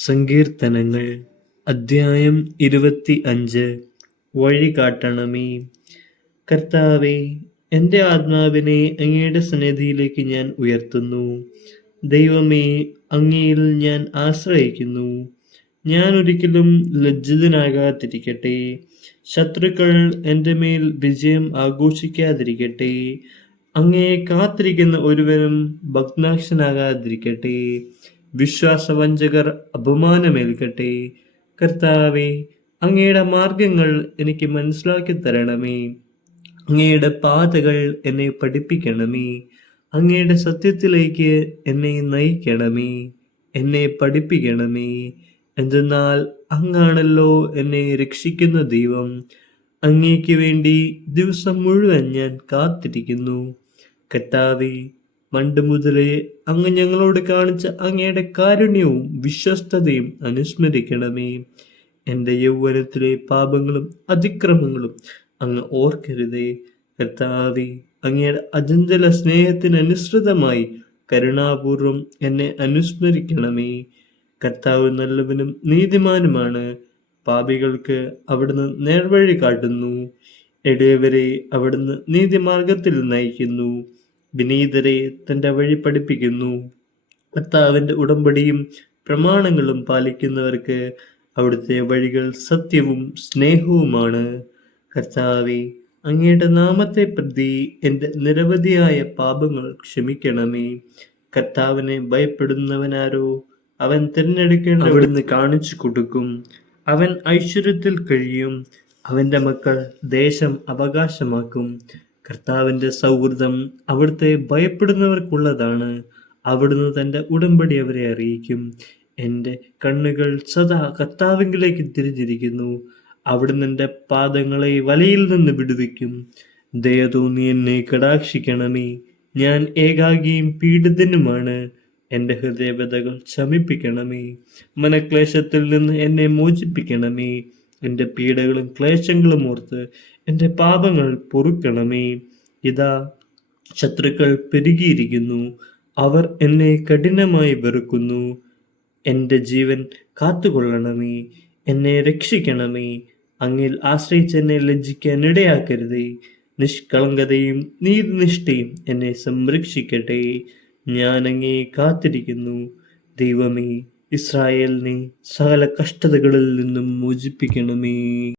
സങ്കീർത്തനങ്ങൾ അദ്ധ്യായം 25. വഴി കാട്ടണമേ. കർത്താവേ, എൻ്റെ ആത്മാവിനെ അങ്ങയുടെ സന്നിധിയിലേക്ക് ഞാൻ ഉയർത്തുന്നു. ദൈവമേ, അങ്ങയിൽ ഞാൻ ആശ്രയിക്കുന്നു. ഞാൻ ഒരിക്കലും ലജ്ജിതനാകാതിരിക്കട്ടെ. ശത്രുക്കൾ എൻ്റെ മേൽ വിജയം ആഘോഷിക്കാതിരിക്കട്ടെ. അങ്ങയെ കാത്തിരിക്കുന്ന ഒരുവനും ഭഗ്നാശനാകാതിരിക്കട്ടെ. വിശ്വാസവഞ്ചകർ അപമാനമേൽക്കട്ടെ. കർത്താവേ, അങ്ങയുടെ മാർഗങ്ങൾ എനിക്ക് മനസ്സിലാക്കി തരണമേ. അങ്ങയുടെ പാതകൾ എന്നെ പഠിപ്പിക്കണമേ. അങ്ങയുടെ സത്യത്തിലേക്ക് എന്നെ നയിക്കണമേ. എന്നെ പഠിപ്പിക്കണമേ. എന്തെന്നാൽ അങ്ങാണല്ലോ എന്നെ രക്ഷിക്കുന്ന ദൈവം. അങ്ങേക്ക് വേണ്ടി ദിവസം മുഴുവൻ ഞാൻ കാത്തിരിക്കുന്നു. കർത്താവേ, പണ്ട് മുതലേ അങ്ങ് ഞങ്ങളോട് കാണിച്ച അങ്ങയുടെ കാരുണ്യവും വിശ്വസ്തതയും അനുസ്മരിക്കണമേ. എൻ്റെ യൗവനത്തിലെ പാപങ്ങളും അതിക്രമങ്ങളും അങ്ങ് ഓർക്കരുതേ. കർത്താവേ, അങ്ങയുടെ അചഞ്ചല സ്നേഹത്തിനനുസൃതമായി കരുണാപൂർവം എന്നെ അനുസ്മരിക്കണമേ. കർത്താവ് നല്ലവനും നീതിമാനുമാണ്. പാപികൾക്ക് അവിടുന്ന് നേർവഴി കാട്ടുന്നു. എളിയവരെ അവിടുന്ന് നീതിമാർഗത്തിൽ നയിക്കുന്നു. വിനീതരെ തൻ്റെ വഴി പഠിപ്പിക്കുന്നു. കർത്താവിൻ്റെ ഉടമ്പടിയും പ്രമാണങ്ങളും പാലിക്കുന്നവർക്ക് അവിടുത്തെ വഴികൾ സത്യവും സ്നേഹവുമാണ്. കർത്താവേ, അങ്ങയുടെ നാമത്തെ പ്രതി എൻ്റെ നിരവധിയായ പാപങ്ങൾ ക്ഷമിക്കണമേ. കർത്താവിനെ ഭയപ്പെടുന്നവനാരോ അവൻ തിരഞ്ഞെടുക്കേണ്ട അവിടുന്ന് കാണിച്ചു കൊടുക്കും. അവൻ ഐശ്വര്യത്തിൽ കഴിയും. അവൻ്റെ മക്കൾ ദേശം അവകാശമാക്കും. കർത്താവിൻ്റെ സൗഹൃദം അവിടുത്തെ ഭയപ്പെടുന്നവർക്കുള്ളതാണ്. അവിടുന്ന് തൻ്റെ ഉടമ്പടി അവരെ അറിയിക്കും. എൻ്റെ കണ്ണുകൾ സദാ കർത്താവിലേക്ക് തിരിഞ്ഞിരിക്കുന്നു. അവിടുന്ന് എൻ്റെ പാദങ്ങളെ വലയിൽ നിന്ന് വിടുവിക്കും. ദയ തോന്നി എന്നെ കടാക്ഷിക്കണമേ. ഞാൻ ഏകാകിയും പീഡിതനുമാണ്. എൻ്റെ ഹൃദയവ്യതകൾ ശമിപ്പിക്കണമേ. മനക്ലേശത്തിൽ നിന്ന് എന്നെ മോചിപ്പിക്കണമേ. എൻ്റെ പീഡകളും ക്ലേശങ്ങളും ഓർത്ത് എൻ്റെ പാപങ്ങൾ പൊറുക്കണമേ. ഇതാ, ശത്രുക്കൾ പെരുകിയിരിക്കുന്നു. അവർ എന്നെ കഠിനമായി വെറുക്കുന്നു. എൻ്റെ ജീവൻ കാത്തുകൊള്ളണമേ. എന്നെ രക്ഷിക്കണമേ. അങ്ങിൽ ആശ്രയിച്ച് എന്നെ ലജ്ജിക്കാൻ ഇടയാക്കരുതേ. നിഷ്കളങ്കതയും നീതിനിഷ്ഠയും എന്നെ സംരക്ഷിക്കട്ടെ. ഞാൻ അങ്ങയെ കാത്തിരിക്കുന്നു. ദൈവമേ, ഇസ്രായേലിനെ സകല കഷ്ടതകളിൽ നിന്നും മോചിപ്പിക്കണമേ.